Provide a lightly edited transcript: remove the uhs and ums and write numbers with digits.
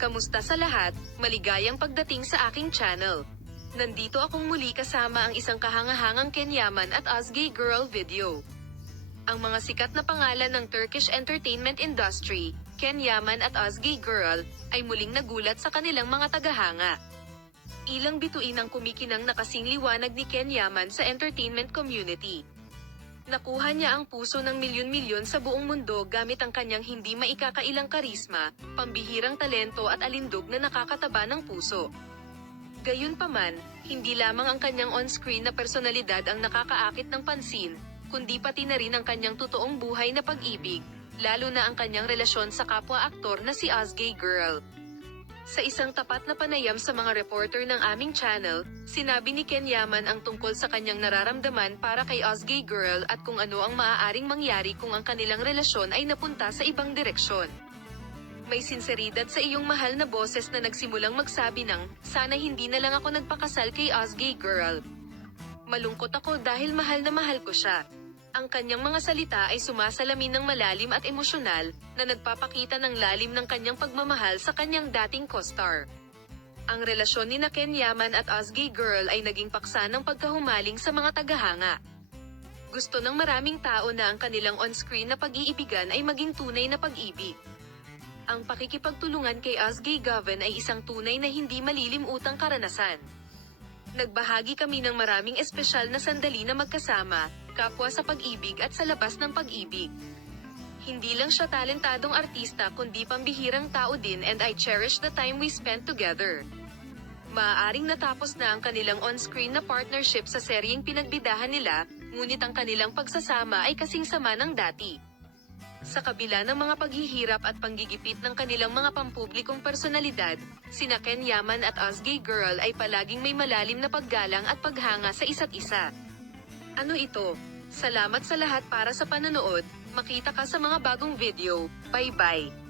Kamusta sa lahat? Maligayang pagdating sa aking channel. Nandito akong muli kasama ang isang kahangahangang Kenyaman at Ozgay Girl video. Ang mga sikat na pangalan ng Turkish entertainment industry, Kenyaman at Ozgay Girl, ay muling nagulat sa kanilang mga tagahanga. Ilang bituin ang kumikinang na kasing liwanag ni Kenyaman sa entertainment community. Nakuha niya ang puso ng milyon-milyon sa buong mundo gamit ang kanyang hindi maikakailang karisma, pambihirang talento at alindog na nakakataba ng puso. Gayunpaman, hindi lamang ang kanyang on-screen na personalidad ang nakakaakit ng pansin, kundi pati na rin ang kanyang totoong buhay na pag-ibig, lalo na ang kanyang relasyon sa kapwa-aktor na si Ozgay Girl. Sa isang tapat na panayam sa mga reporter ng aming channel, sinabi ni Kenyaman ang tungkol sa kanyang nararamdaman para kay Ozgay Girl at kung ano ang maaaring mangyari kung ang kanilang relasyon ay napunta sa ibang direksyon. May sinseridad sa iyong mahal na boses na nagsimulang magsabi ng, "Sana hindi na lang ako nagpakasal kay Ozgay Girl. Malungkot ako dahil mahal na mahal ko siya." Ang kanyang mga salita ay sumasalamin ng malalim at emosyonal, na nagpapakita ng lalim ng kanyang pagmamahal sa kanyang dating co-star. Ang relasyon ni Kenyaman at Ozgay Girl ay naging paksa ng pagkahumaling sa mga tagahanga. Gusto ng maraming tao na ang kanilang on-screen na pag-iibigan ay maging tunay na pag-ibig. Ang pakikipagtulungan kay Ozgay Goven ay isang tunay na hindi malilimutang karanasan. Nagbahagi kami ng maraming espesyal na sandali na magkasama, kapwa sa pag-ibig at sa labas ng pag-ibig. Hindi lang siya talentadong artista kundi pambihirang tao din, and I cherish the time we spent together. Maaaring natapos na ang kanilang on-screen na partnership sa seryeng pinagbidahan nila, ngunit ang kanilang pagsasama ay kasing sama ng dati. Sa kabila ng mga paghihirap at panggigipit ng kanilang mga pampublikong personalidad, sina Kenyaman at Ozgay Girl ay palaging may malalim na paggalang at paghanga sa isa't isa. Ano ito? Salamat sa lahat para sa panonood, makita ka sa mga bagong video, bye-bye!